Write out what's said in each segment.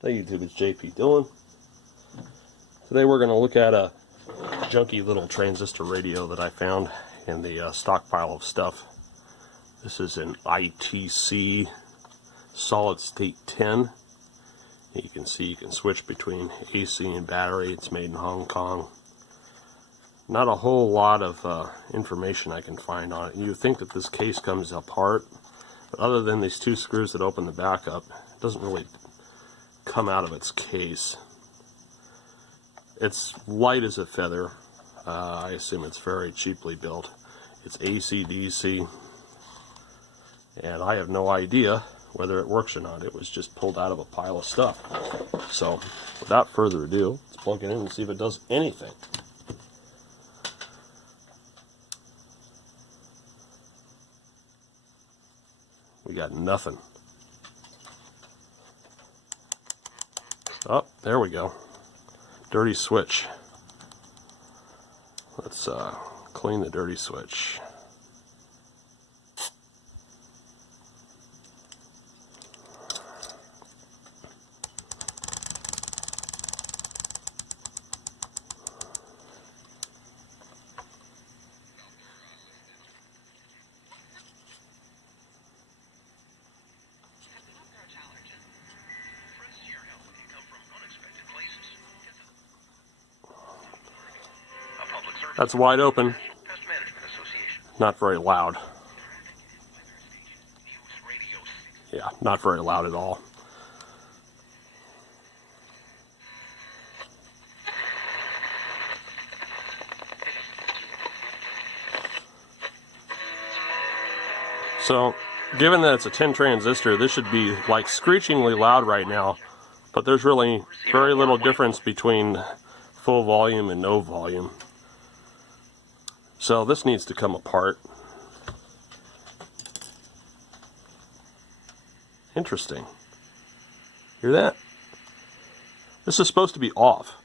Hey YouTube, it's JP Dillon. Today we're going to look at a junky little transistor radio that I found in the stockpile of stuff. This is an ICT Solid State 10. You can see you can switch between AC and battery. It's made in Hong Kong. Not a whole lot of information I can find on it. You think that this case comes apart, but other than these two screws that open the back up, it doesn't really come out of its case. It's light as a feather. I assume it's very cheaply built. It's AC/DC, and I have no idea whether it works or not. It was just pulled out of a pile of stuff. So without further ado, let's plug it in and see if it does anything. We got nothing. Oh, there we go. Dirty switch. Let's clean the dirty switch. That's wide open. Not very loud. Yeah, not very loud at all. So, given that it's a 10 transistor, this should be like screechingly loud right now, but there's really very little difference between full volume and no volume. So this needs to come apart. Interesting. Hear that? This is supposed to be off.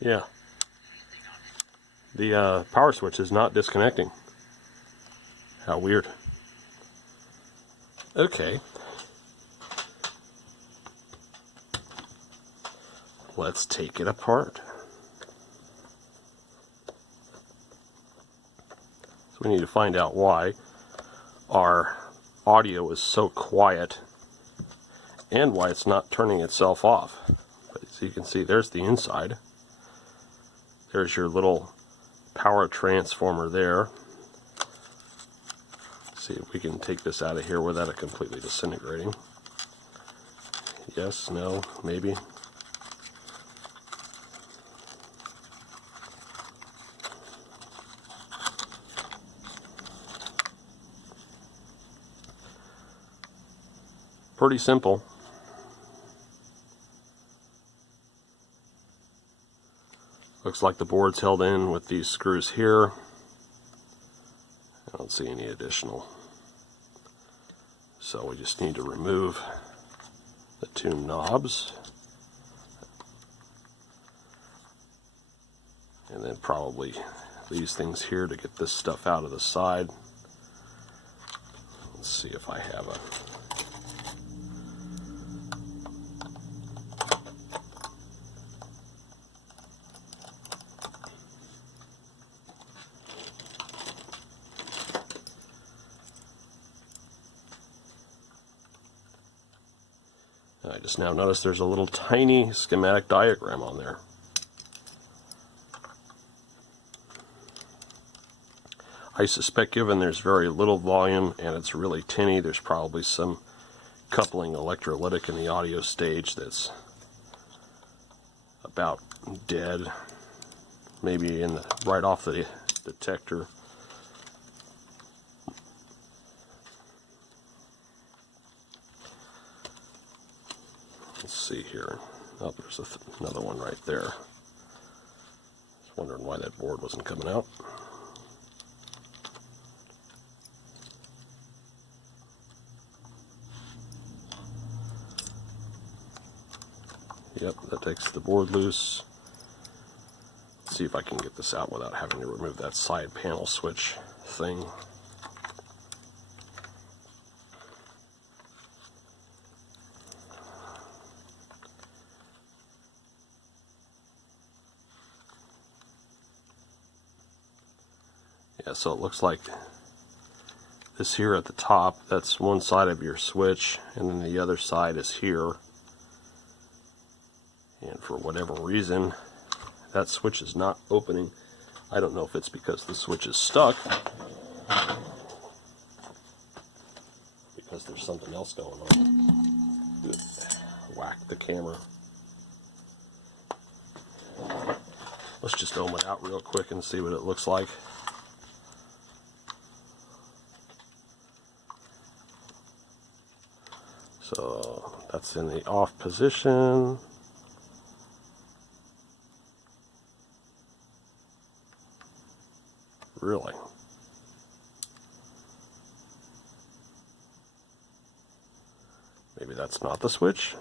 Yeah. The power switch is not disconnecting. How weird. Okay. Let's take it apart. So we need to find out why our audio is so quiet and why it's not turning itself off. But as you can see, there's the inside. There's your little power transformer there. Let's see if we can take this out of here without it completely disintegrating. Yes, no, maybe. Pretty simple. Looks like the board's held in with these screws here. I don't see any additional. So we just need to remove the two knobs. And then probably these things here to get this stuff out of the side. Let's see if I have a... I just now noticed there's a little tiny schematic diagram on there. I suspect given there's very little volume and it's really tinny, there's probably some coupling electrolytic in the audio stage that's about dead. Maybe in the right off the detector. Let's see here. Oh, there's another one right there. Just wondering why that board wasn't coming out. Yep, that takes the board loose. Let's see if I can get this out without having to remove that side panel switch thing. Yeah, so it looks like this here at the top, that's one side of your switch, and then the other side is here. And for whatever reason, that switch is not opening. I don't know if it's because the switch is stuck, because there's something else going on. Whack the camera. Let's just ohm it out real quick and see what it looks like. So that's in the off position. Really? Maybe that's not the switch?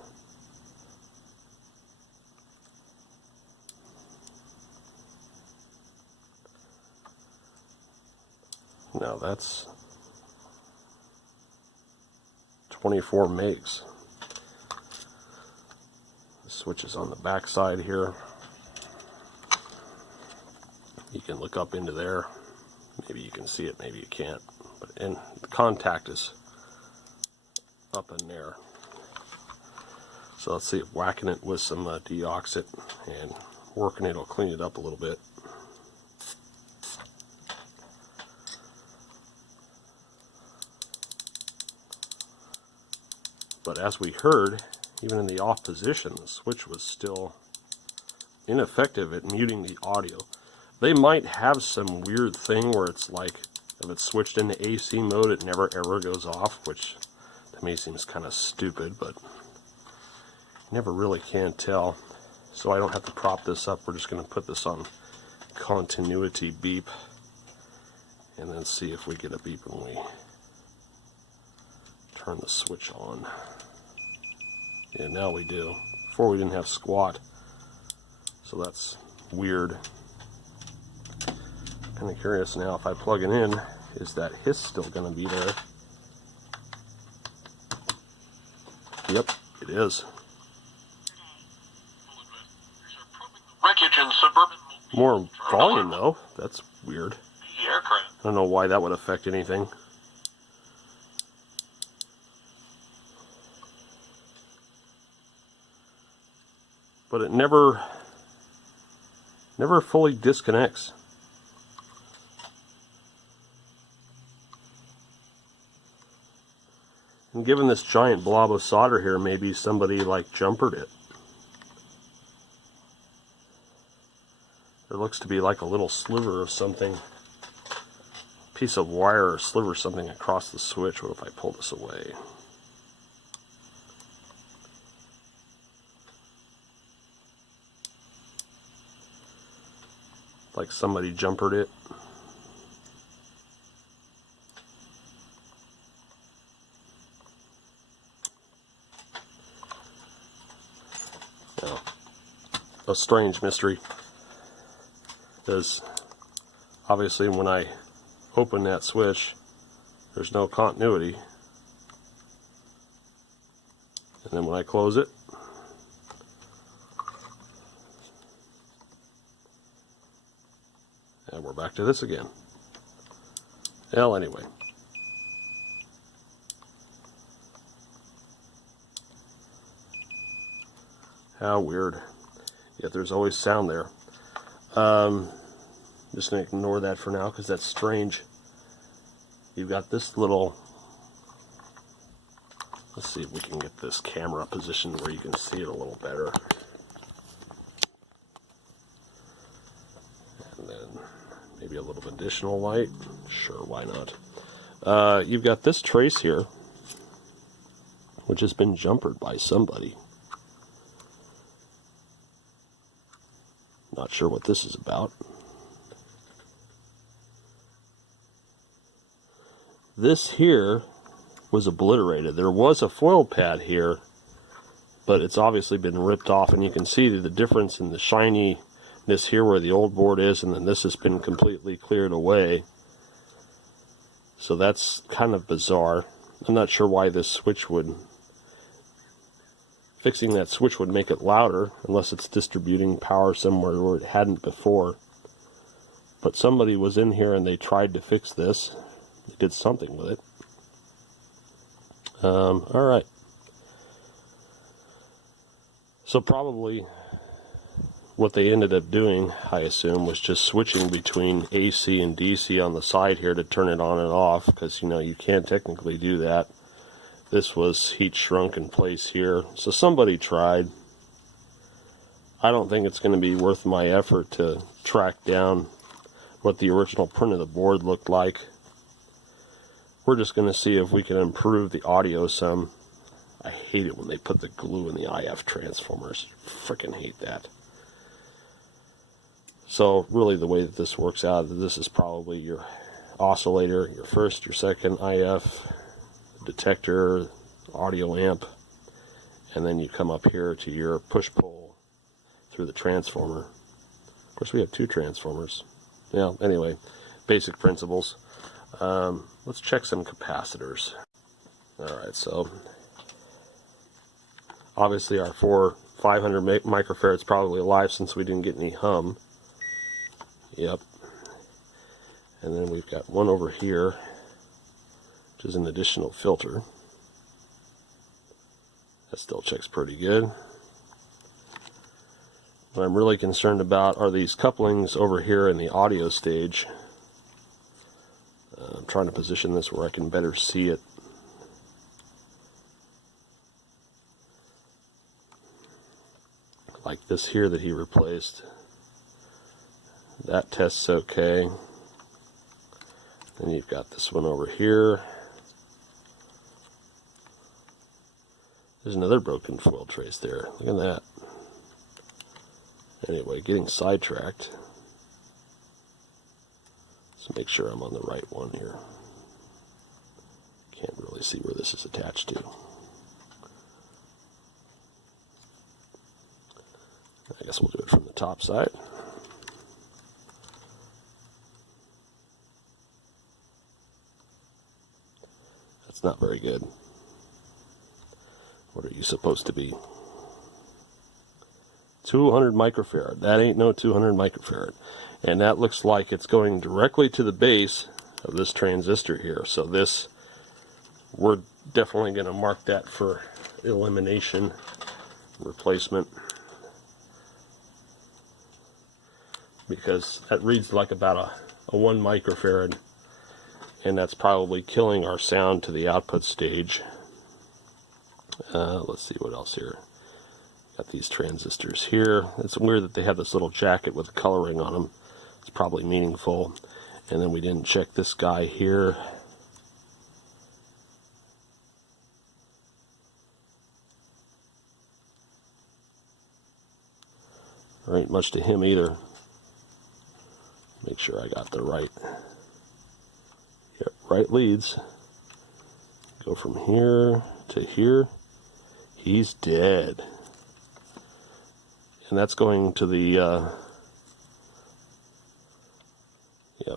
No, that's 24 megs. The switch is on the back side here. You can look up into there. Maybe you can see it, maybe you can't. But the contact is up in there. So let's see if whacking it with some deoxit and working it will clean it up a little bit. But as we heard, even in the off position, the switch was still ineffective at muting the audio. They might have some weird thing where it's like, if it's switched into AC mode, it never ever goes off, which to me seems kind of stupid, but you never really can tell. So I don't have to prop this up. We're just going to put this on continuity beep, and then see if we get a beep when we turn the switch on. Yeah, now we do. Before we didn't have squat, so that's weird. Kind of curious now, if I plug it in, is that hiss still going to be there? Yep, it is. More volume though. That's weird. I don't know why that would affect anything. But it never fully disconnects. And given this giant blob of solder here, maybe somebody like jumpered it. There looks to be like a little sliver of something, piece of wire or sliver something across the switch. What if I pull this away? Like somebody jumpered it. A strange mystery, because obviously when I open that switch, there's no continuity, and then when I close it, and we're back to this again. Well, anyway. How weird. Yet there's always sound there. Just going to ignore that for now because that's strange. You've got this little... Let's see if we can get this camera positioned where you can see it a little better. And then maybe a little additional light. Sure, why not? You've got this trace here, which has been jumpered by somebody. Not sure what this is about. This here was obliterated. There was a foil pad here, but it's obviously been ripped off, and you can see the difference in the shininess here where the old board is, and then this has been completely cleared away. So that's kind of bizarre. I'm not sure why this switch would... Fixing that switch would make it louder, unless it's distributing power somewhere where it hadn't before. But somebody was in here and they tried to fix this. They did something with it. Alright. So probably what they ended up doing, I assume, was just switching between AC and DC on the side here to turn it on and off, because, you know, you can't technically do that. This was heat shrunk in place here. So somebody tried. I don't think it's going to be worth my effort to track down what the original print of the board looked like. We're just going to see if we can improve the audio some. I hate it when they put the glue in the IF transformers. Frickin' hate that. So really the way that this works out, this is probably your oscillator, your first, your second IF, detector, audio amp, and then you come up here to your push-pull through the transformer. Of course we have two transformers. Yeah, anyway, basic principles. Let's check some capacitors. Alright, so obviously our 500 microfarads probably alive since we didn't get any hum. Yep. And then we've got one over here, which is an additional filter. That still checks pretty good. What I'm really concerned about are these couplings over here in the audio stage. I'm trying to position this where I can better see it. Like this here that he replaced. That tests okay. Then you've got this one over here. There's another broken foil trace there. Look at that. Anyway, getting sidetracked. Let's make sure I'm on the right one here. Can't really see where this is attached to. I guess we'll do it from the top side. That's not very good. What are you supposed to be? 200 microfarad. That ain't no 200 microfarad. And that looks like it's going directly to the base of this transistor here. So this, we're definitely going to mark that for elimination, replacement. Because that reads like about a 1 microfarad. And that's probably killing our sound to the output stage. Let's see what else here. Got these transistors here. It's weird that they have this little jacket with coloring on them. It's probably meaningful. And then we didn't check this guy here. There ain't much to him either. Make sure I got the right. Yep, right leads. Go from here to here. He's dead. And that's going to the,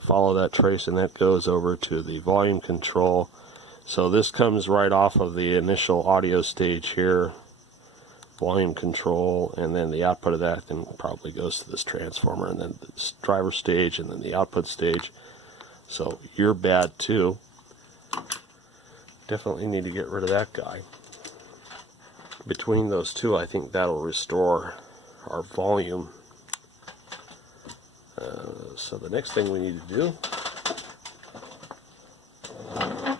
follow that trace, and that goes over to the volume control. So this comes right off of the initial audio stage here, volume control, and then the output of that then probably goes to this transformer, and then this driver stage, and then the output stage. So you're bad too. Definitely need to get rid of that guy. Between those two, I think that'll restore our volume. So the next thing we need to do,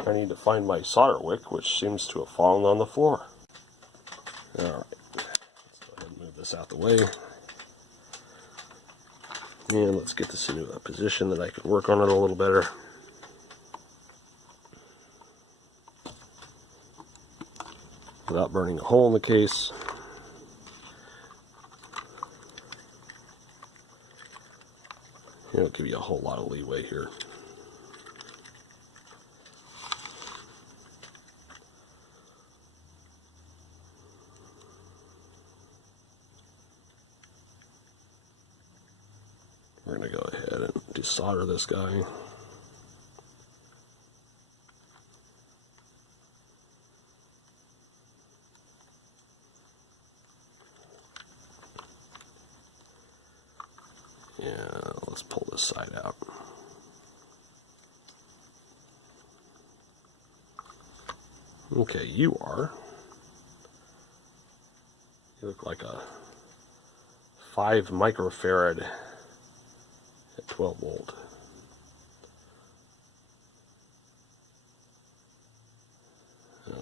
I need to find my solder wick, which seems to have fallen on the floor. Alright, let's go ahead and move this out the way. And let's get this into a position that I can work on it a little better. Without burning a hole in the case. It'll give you a whole lot of leeway here. We're going to go ahead and desolder this guy. this side out. Okay, you look like a 5 microfarad at 12 volt.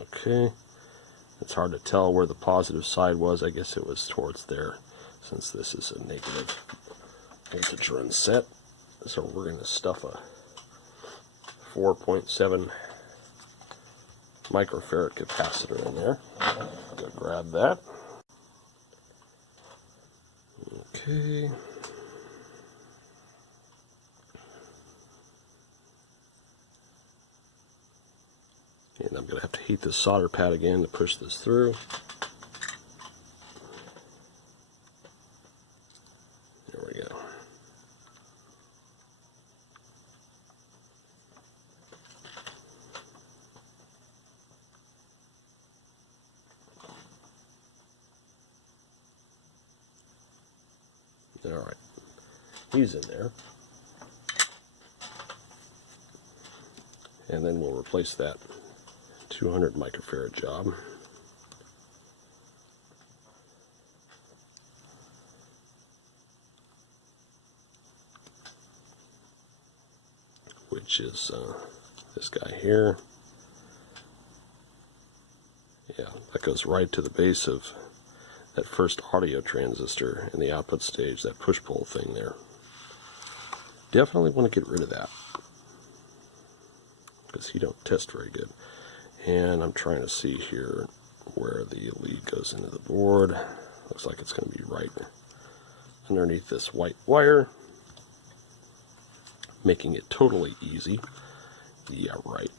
Okay, it's hard to tell where the positive side was. I guess it was towards there, since this is a negative voltage run set. So we're going to stuff a 4.7 microfarad capacitor in there. Go grab that. Okay. And I'm going to have to heat this solder pad again to push this through. There we go. All right, he's in there. And then we'll replace that 200 microfarad job. Which is this guy here. Yeah, that goes right to the base of that first audio transistor in the output stage, that push-pull thing there. Definitely want to get rid of that, because he don't test very good. And I'm trying to see here where the lead goes into the board. Looks like it's going to be right underneath this white wire, making it totally easy. Yeah, right.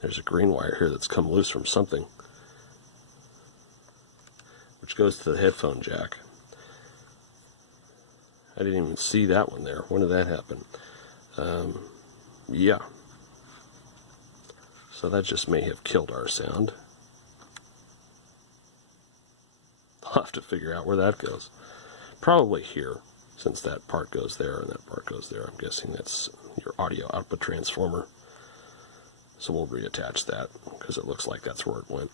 There's a green wire here that's come loose from something, which goes to the headphone jack. I didn't even see that one there. When did that happen? Yeah. So that just may have killed our sound. I'll have to figure out where that goes. Probably here, since that part goes there and that part goes there. I'm guessing that's your audio output transformer. So we'll reattach that, because it looks like that's where it went.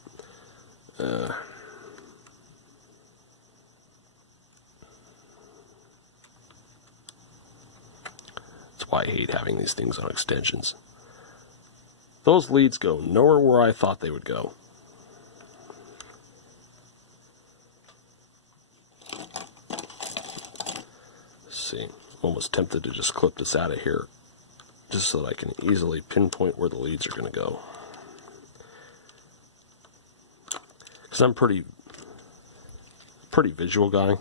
That's why I hate having these things on extensions. Those leads go nowhere where I thought they would go. Let's see, I'm almost tempted to just clip this out of here, just so that I can easily pinpoint where the leads are going to go. Because I'm pretty visual guy.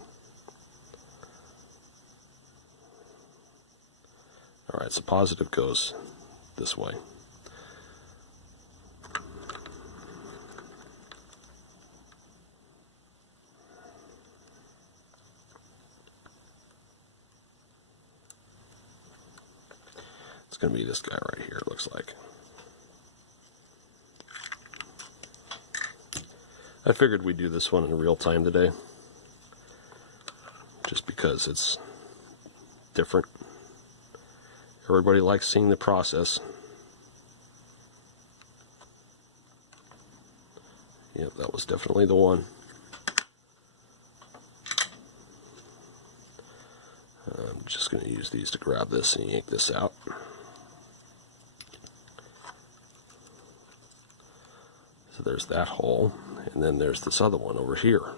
Alright, so positive goes this way. It's going to be this guy right here, it looks like. I figured we'd do this one in real time today, just because it's different. Everybody likes seeing the process. Yep, that was definitely the one. I'm just going to use these to grab this and yank this out. So there's that hole, and then there's this other one over here.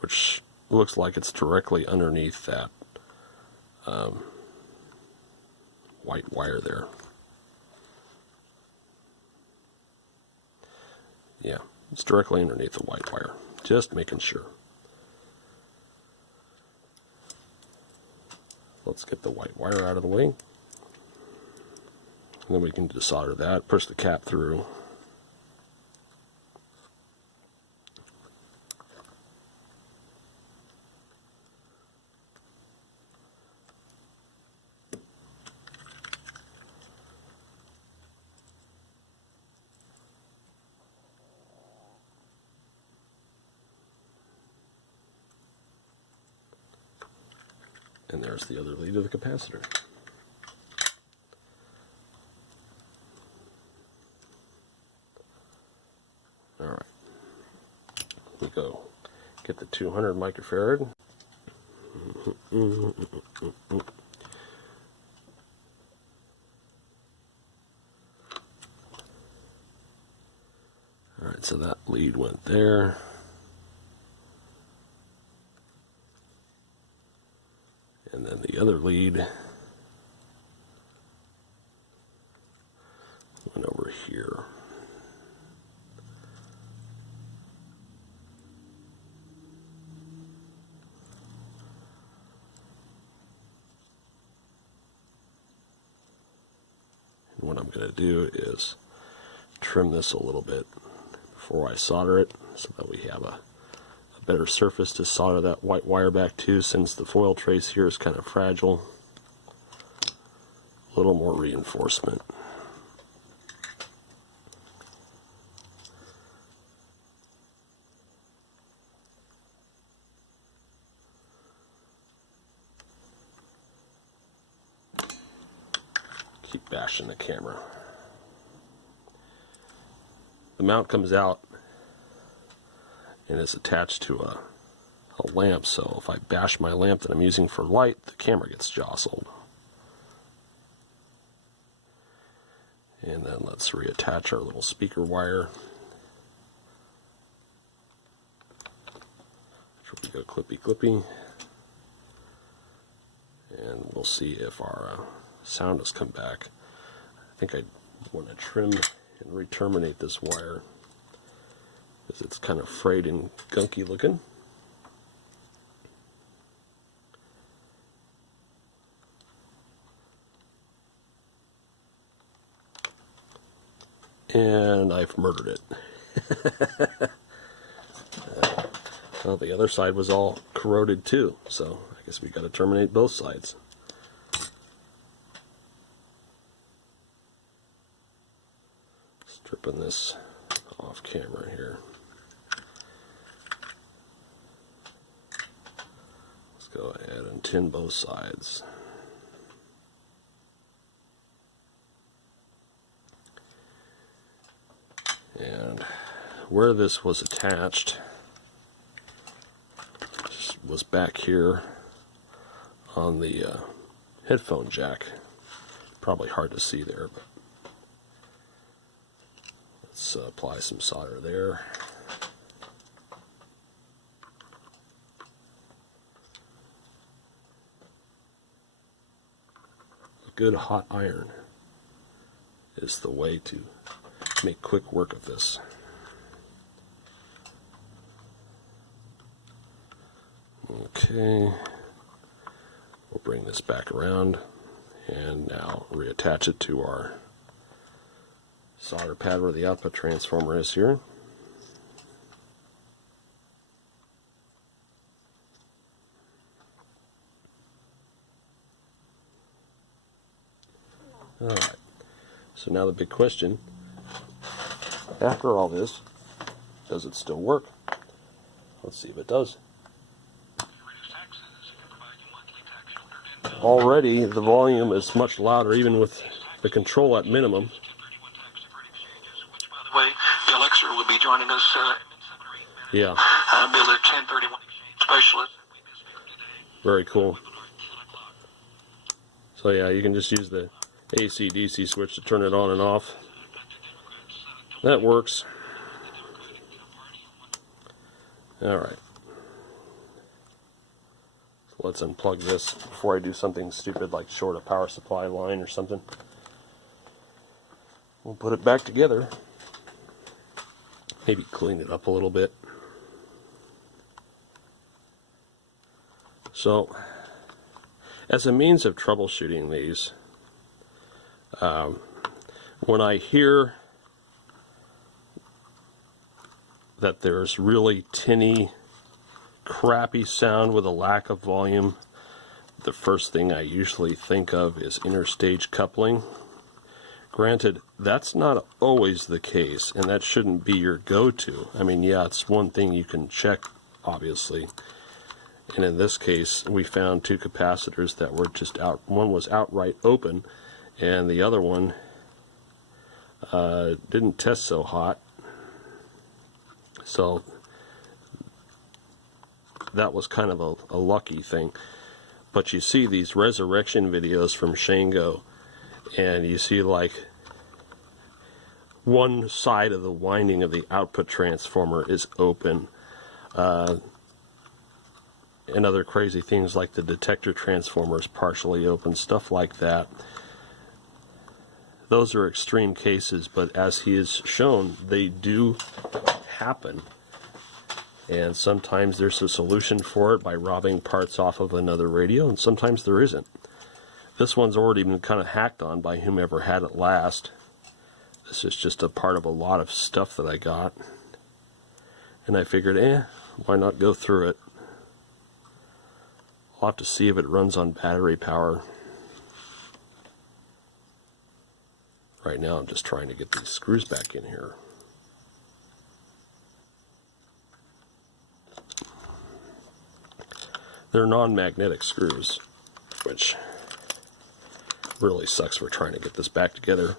Which looks like it's directly underneath that white wire there. Yeah, it's directly underneath the white wire. Just making sure. Let's get the white wire out of the way. And then we can desolder that, push the cap through. And there's the other lead of the capacitor. Alright. We go get the 200 microfarad. Alright, so that lead went there. And then the other lead went over here. And what I'm going to do is trim this a little bit before I solder it, so that we have a better surface to solder that white wire back to, since the foil trace here is kind of fragile. A little more reinforcement. Keep bashing the camera. The mount comes out and is attached to a lamp, so if I bash my lamp that I'm using for light, the camera gets jostled. And then let's reattach our little speaker wire. After we go clippy clippy. And we'll see if our sound has come back. I think I want to trim and re-terminate this wire, because it's kind of frayed and gunky looking. And I've murdered it. Well, the other side was all corroded too, so I guess we got to terminate both sides. Stripping this off camera here. Let's go ahead and tin both sides. And where this was attached was back here on the headphone jack. Probably hard to see there, but let's apply some solder there. A good hot iron is the way to make quick work of this. Okay, we'll bring this back around and now reattach it to our solder pad where the output transformer is here. Alright, so now the big question, after all this, does it still work? Let's see if it does. Already the volume is much louder, even with the control at minimum. By the way, Bill Exer will be joining us. Yeah. Bill, a 1031 specialist. Very cool. So yeah, you can just use the AC/DC switch to turn it on and off. That works. Alright. So let's unplug this before I do something stupid like short a power supply line or something. We'll put it back together. Maybe clean it up a little bit. So, as a means of troubleshooting these, when I hear that there's really tinny, crappy sound with a lack of volume, the first thing I usually think of is interstage coupling. Granted, that's not always the case, and that shouldn't be your go-to. I mean, yeah, it's one thing you can check, obviously, And in this case, we found two capacitors that were just out. One was outright open, and the other one didn't test so hot. So that was kind of a lucky thing. But you see these resurrection videos from Shango, and you see like one side of the winding of the output transformer is open. And other crazy things like the detector transformer is partially open, stuff like that. Those are extreme cases, but as he has shown, they do happen. And sometimes there's a solution for it by robbing parts off of another radio, and sometimes there isn't. This one's already been kind of hacked on by whomever had it last. This is just a part of a lot of stuff that I got. And I figured, why not go through it? I'll have to see if it runs on battery power. Right now I'm just trying to get these screws back in here. They're non-magnetic screws, which really sucks for trying to get this back together.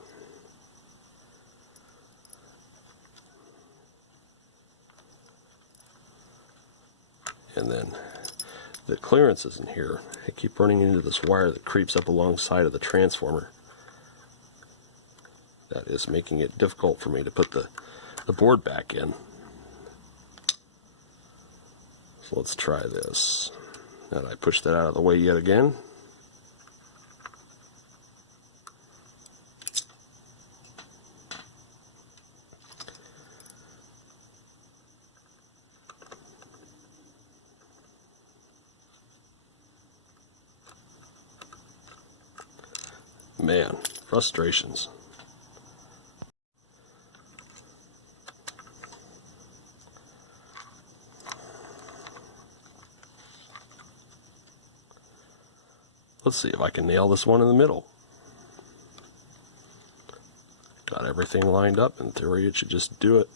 And then the clearance isn't here. I keep running into this wire that creeps up alongside of the transformer. That is making it difficult for me to put the board back in. So let's try this. And I push that out of the way yet again. Man, frustrations. Let's see if I can nail this one in the middle. Got everything lined up. In theory, it should just do it.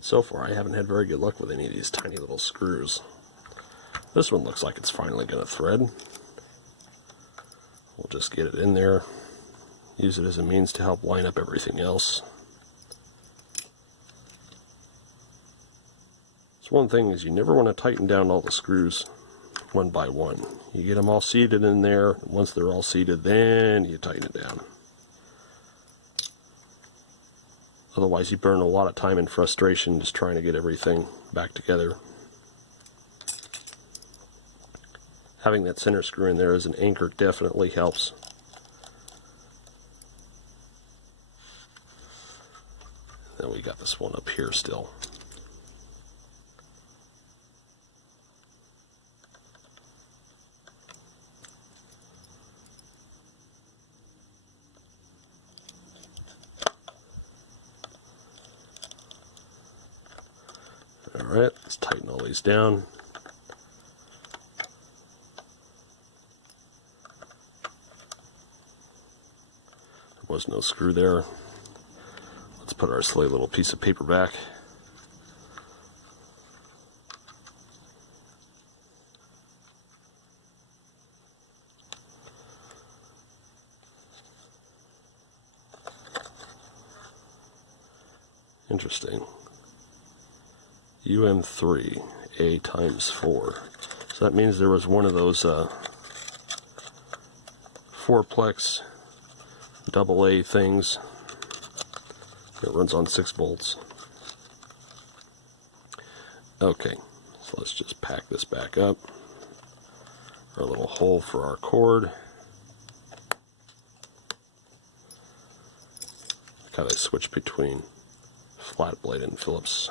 So far, I haven't had very good luck with any of these tiny little screws. This one looks like it's finally going to thread. We'll just get it in there, use it as a means to help line up everything else. So one thing is you never want to tighten down all the screws one by one. You get them all seated in there. Once they're all seated, then you tighten it down. Otherwise you burn a lot of time and frustration just trying to get everything back together. Having that center screw in there as an anchor definitely helps. Then we got this one up here still. Alright, let's tighten all these down. There was no screw there. Let's put our silly little piece of paper back. Interesting. UM3, A times 4. So that means there was one of those fourplex AA things that runs on 6 volts. Okay, so let's just pack this back up. Our little hole for our cord. Look how they switch between flat blade and Phillips.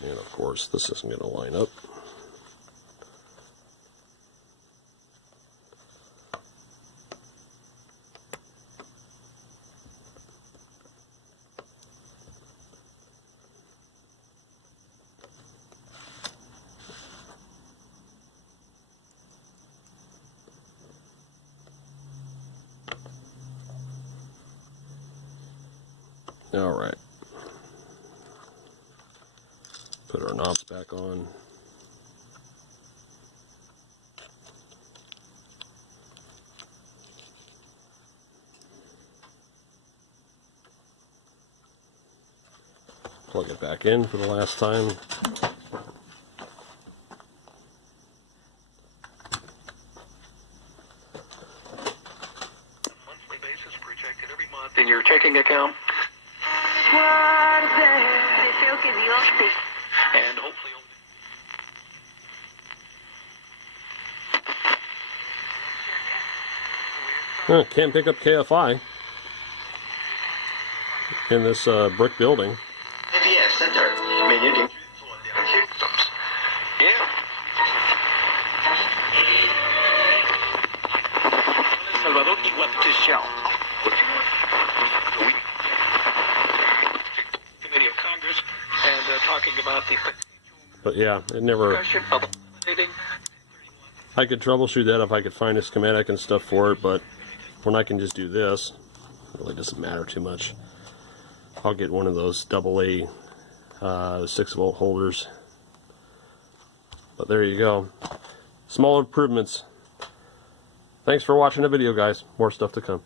And of course, this isn't going to line up. Alright. Put our knobs back on. Plug it back in for the last time. Monthly basis projected every month in your checking account. And hopefully Can't pick up KFI in this brick building. Center. Yeah. Salvador Committee of Congress and talking about the But yeah, it never. discussion of I could troubleshoot that if I could find a schematic and stuff for it, but when I can just do this, it really doesn't matter too much. I'll get one of those AA 6-volt holders. But there you go. Small improvements. Thanks for watching the video, guys. More stuff to come.